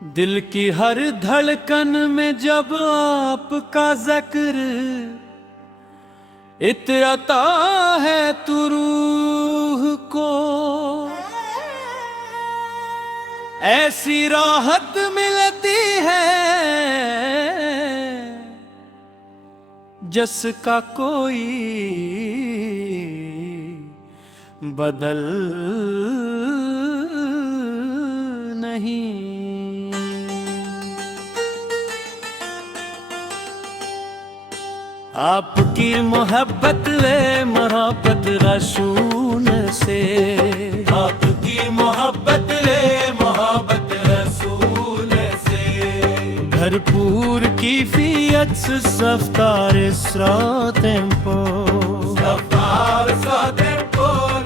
दिल की हर धड़कन में जब आपका जिक्र इतराता है तो रूह को ऐसी राहत मिलती है जिसका कोई बदल नहीं। आपकी मोहब्बत वे मोहब्बत रसूल से, आपकी मोहब्बत वे मोहब्बत रसूल से भरपूर कैफियत रफ्तार टेम्पो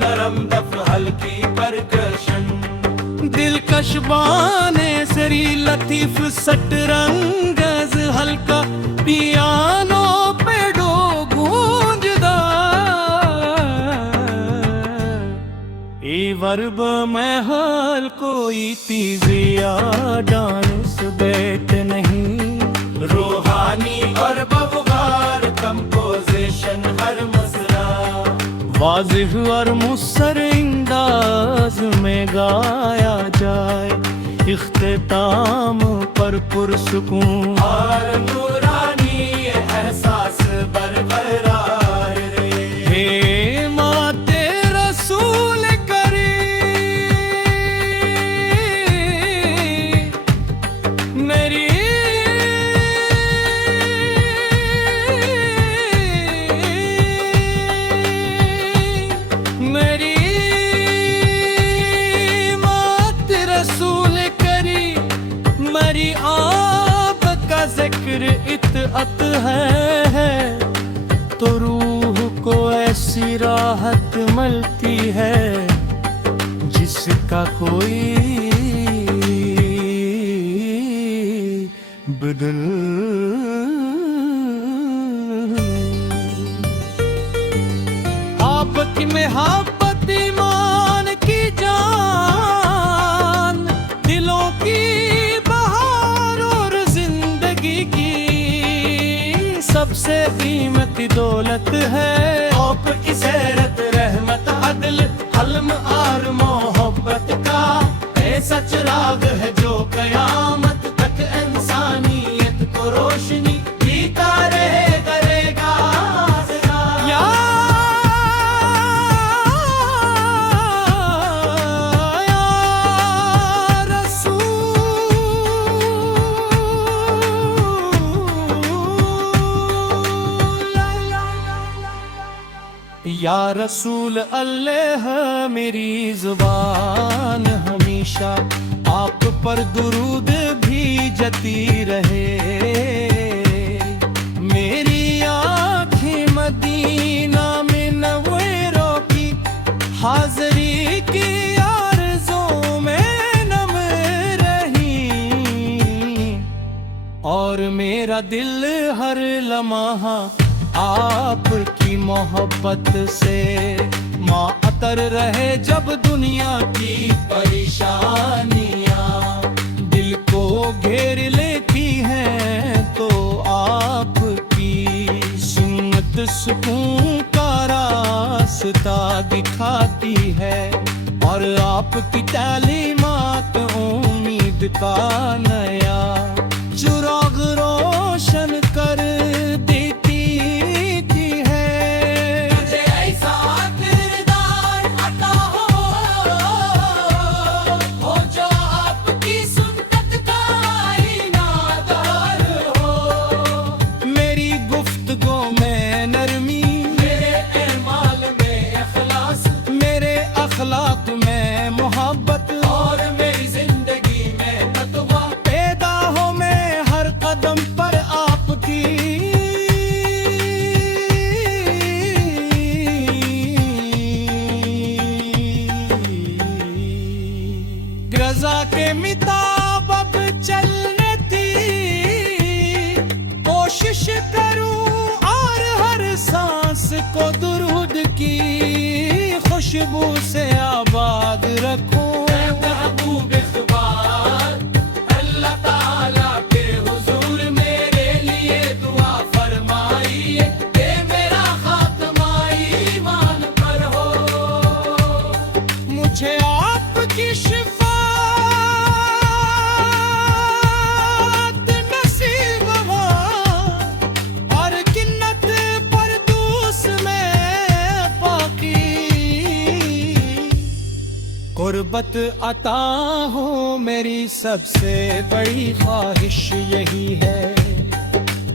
नरम दफ हल्की परकशन दिलकश बाने सरी लतीफ सटरंगज हल्का पियानो वर्ब में हाल कोई तीजिया डांस बैठ नहीं रूहानी और बबगार कंपोजिशन हर मसरा वाजिह और मुसर अंदाज में गाया जाए इख्तिताम पर पुरसुकून और नूरानी एहसास बरकरार रहे। माते रसूल जिक्र इत्अत है तो रूह को ऐसी राहत मिलती है जिसका कोई बदल। आपकी मोहब्बत ईमान की जान दिलों की सबसे कीमती दौलत है। आपकी सैरत रहमत अदल हल्म और मोहब्बत का ऐसा चिराग है जो कयामत तक इंसानियत को रोशनी दीता रहे करेगा। या रसूल अल्लाह मेरी जुबान हमेशा आप पर दुरूद भेजती रहे। मेरी आँखें मदीना में नवेरों की हाज़री की आरज़ों में नम रही और मेरा दिल हर लम्हा आपकी मोहब्बत से मातर रहे। जब दुनिया की परेशानियां दिल को घेर लेती हैं तो आपकी सुन्नत सुकून का रास्ता दिखाती है और आपकी तालीमात उम्मीद का नया चिराग रोशन कर अखलाक में मोहब्बत और मेरी जिंदगी में तकवा पैदा हो मैं हर कदम पर आपकी रज़ा के मुताबिक चलने की कोशिश करूं और हर सांस को दुरूद की खुशबू से आबाद रखूं। महबूब इख्तिबार मोहब्बत अता हो मेरी सबसे बड़ी ख्वाहिश यही है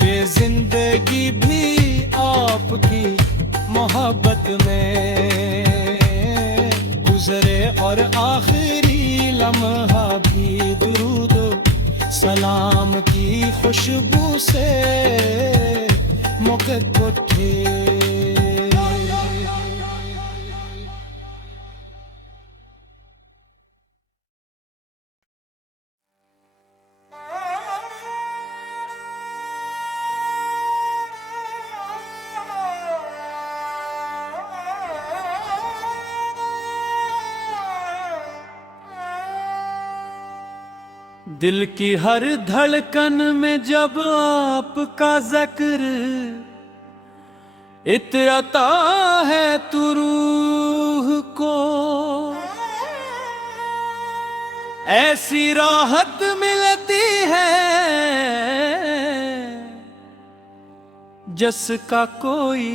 कि जिंदगी भी आपकी मोहब्बत में गुजरे और आखिरी लम्हा भी दुरूद सलाम की खुशबू से मुकद्दर उठे। दिल की हर धड़कन में जब आपका जिक्र इतराता है तो रूह को ऐसी राहत मिलती है जिसका कोई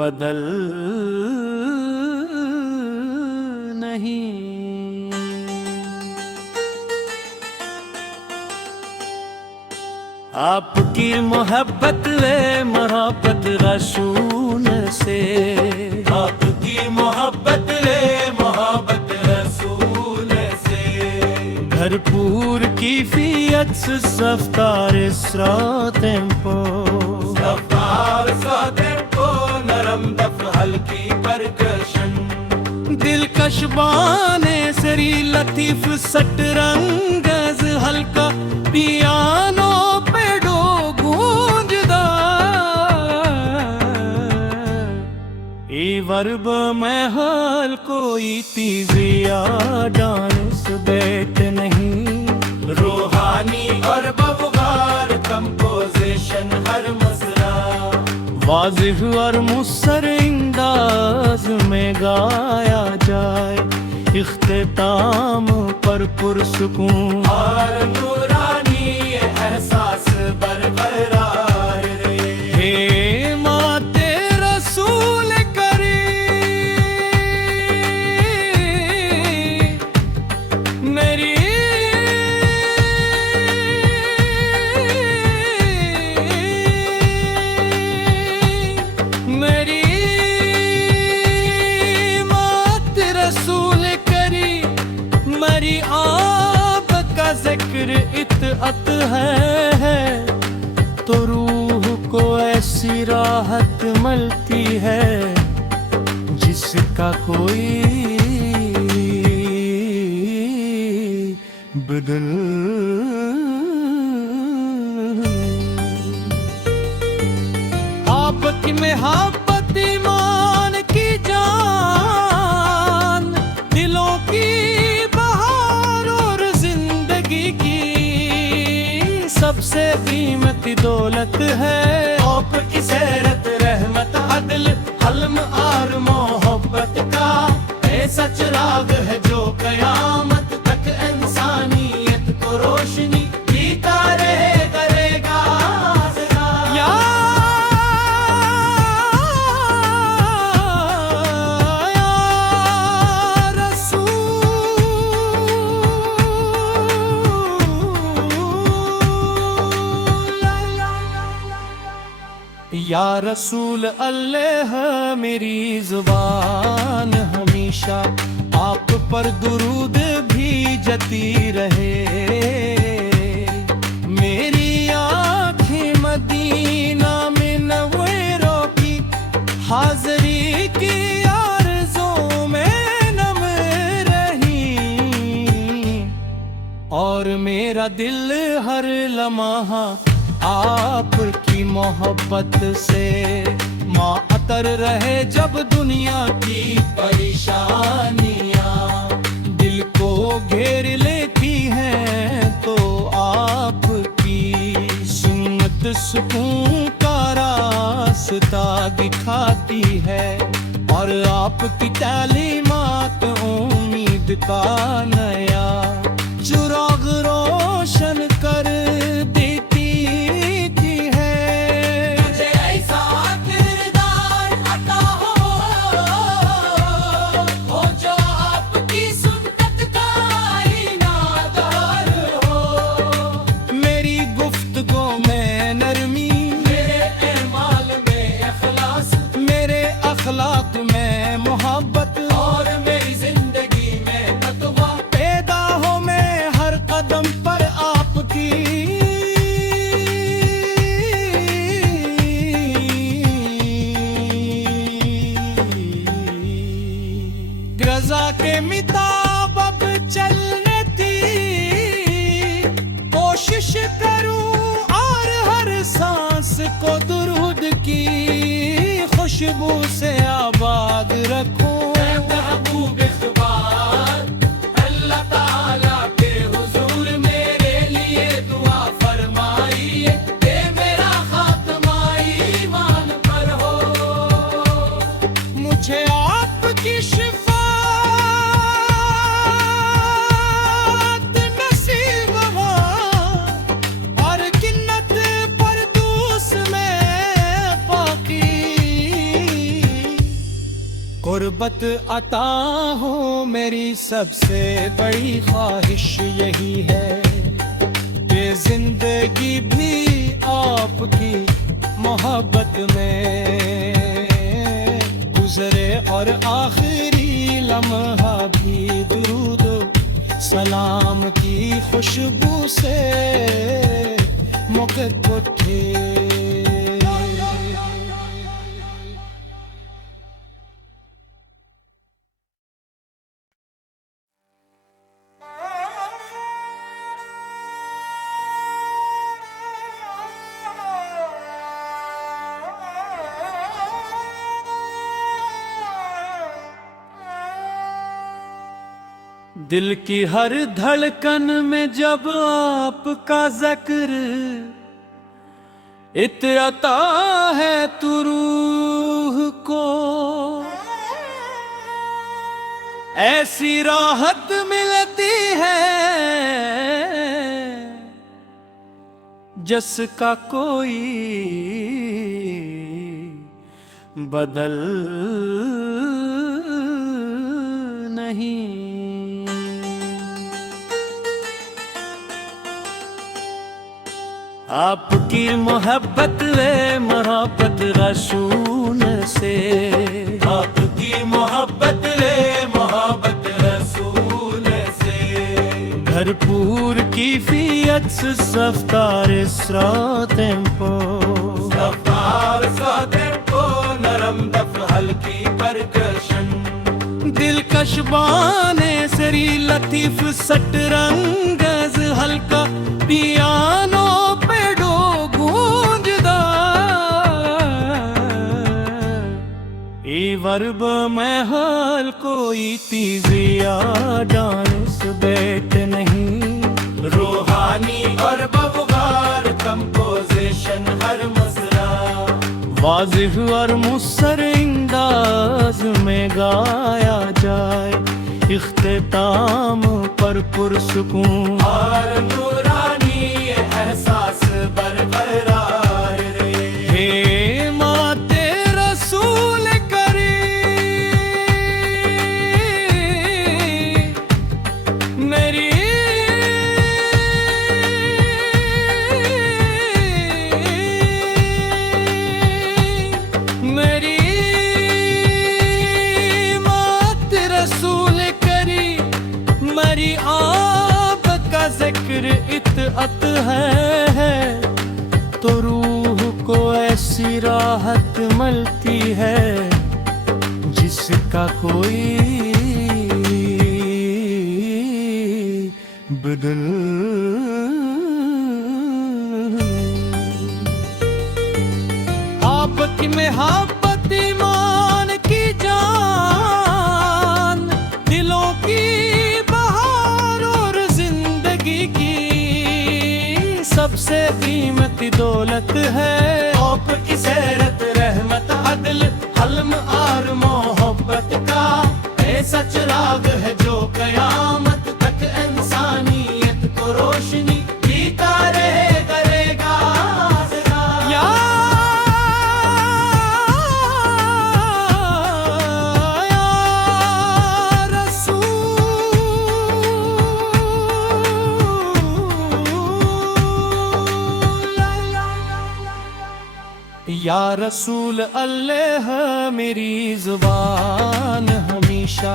बदल नहीं। आपकी मोहब्बत वे मोहब्बत रसूल से, आपकी मोहब्बत वे मोहब्बत रसूल से भरपूर कैफियत सफ्तार सा टेम्पो, सफ्तार सा टेम्पो नरम दफ हल्की परकशन दिलकश बाने सरी लतीफ सटरंगज हल्का पियानो वर्ब में हाल कोई तीजिया डांस बैठ नहीं रूहानी और बवगार कंपोजिशन हर मसला वाजिह और मुसर अंदाज में गाया जाए इख्तिताम पर पुरसुकून और नूरानी एहसास बरकरार रहे। हे माते रसूल इत्अत है तो रूह को ऐसी राहत मिलती है जिसका कोई बदल। आपकी मोहब्बत ईमान की जान दिलों की सबसे कीमती दौलत है। आपकी सेरत रहमत अदल हल्म और मोहब्बत का ऐसा चिराग है जो कयामत तक इंसानियत को रोशनी दीता रहे करेगा। या रसूल अल्लाह मेरी जुबान हमेशा आप पर दुरूद भेजती रहे। मेरी आँखें मदीना में नवेरों की हाज़री की आरज़ों में नम रही और मेरा दिल हर लम्हा आपकी मोहब्बत से मातर रहे। जब दुनिया की परेशानियां दिल को घेर लेती हैं तो आपकी सुन्नत सुकून का रास्ता दिखाती है और आपकी तालीमात उम्मीद का नया चिराग रोशन कर पेश करूं और हर सांस को दुरूद की खुशबू से आबाद रखूं। महबूब इख्तिबार अल्लाह ताला के हुजूर मेरे लिए दुआ फरमाइए कि मेरा खात्मा ईमान पर हो। मुझे आपकी शिफात नसीब हो और किन्नत परदूस में बाकी गुर्बत अता हो। मेरी सबसे बड़ी ख्वाहिश यही है कि जिंदगी भी आपकी मोहब्बत में गुजरे और आखिरी लम्हा भी दुरूद सलाम की खुशबू से मुकद्दर उठे। दिल की हर धड़कन में जब आपका जिक्र इतराता है तो रूह को ऐसी राहत मिलती है जिसका कोई बदल नहीं। आपकी मोहब्बत वे मोहब्बत रसूल से, आपकी मोहब्बत वे मोहब्बत रसूल से भरपूर कैफियत रफ्तार टेम्पो नरम दफ हल्की परकशन दिलकश बाने सरी लतीफ सट रंगज हल्का पियानो वर्ब में हाल कोई तीजिया डांस बैठ नहीं। रूहानी और बवगार कंपोजिशन हर मसरा वाजिह और मुसर अंदाज में गाया जाए। इख्तिताम पर पुरसुकून और नूरानी एहसास बरकरार रहे। हे माते रसूल जिक्र इत्अत है तो रूह को ऐसी राहत मिलती है जिसका कोई बदल। आपकी मोहब्बत ईमान की जान दिलों की सबसे कीमती दौलत है। आपकी सैरत रहमत अदल हल्म और मोहब्बत का ऐसा चिराग है जो कयामत तक इंसानियत को रोशनी पीता रहेगा। या या रसूल अल्लाह मेरी जुबान हमेशा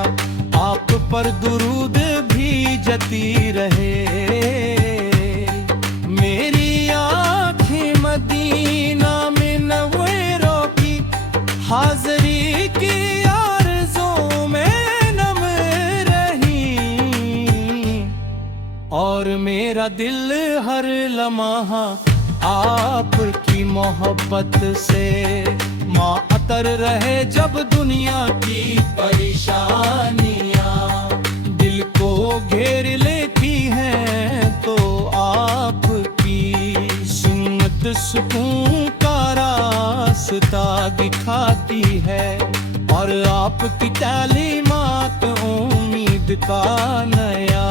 आप पर दुरूद भी जती रहे। मेरी आँखें मदीना में नवेरों की हाज़री की आरज़ों में नम रही और और मेरा दिल हर लम्हा आपकी मोहब्बत से मातर रहे जब दुनिया की परेशानियां दिल को घेर लेती हैं तो आपकी सुन्नत सुकून का रास्ता दिखाती है और आपकी तालीमात उम्मीद का नया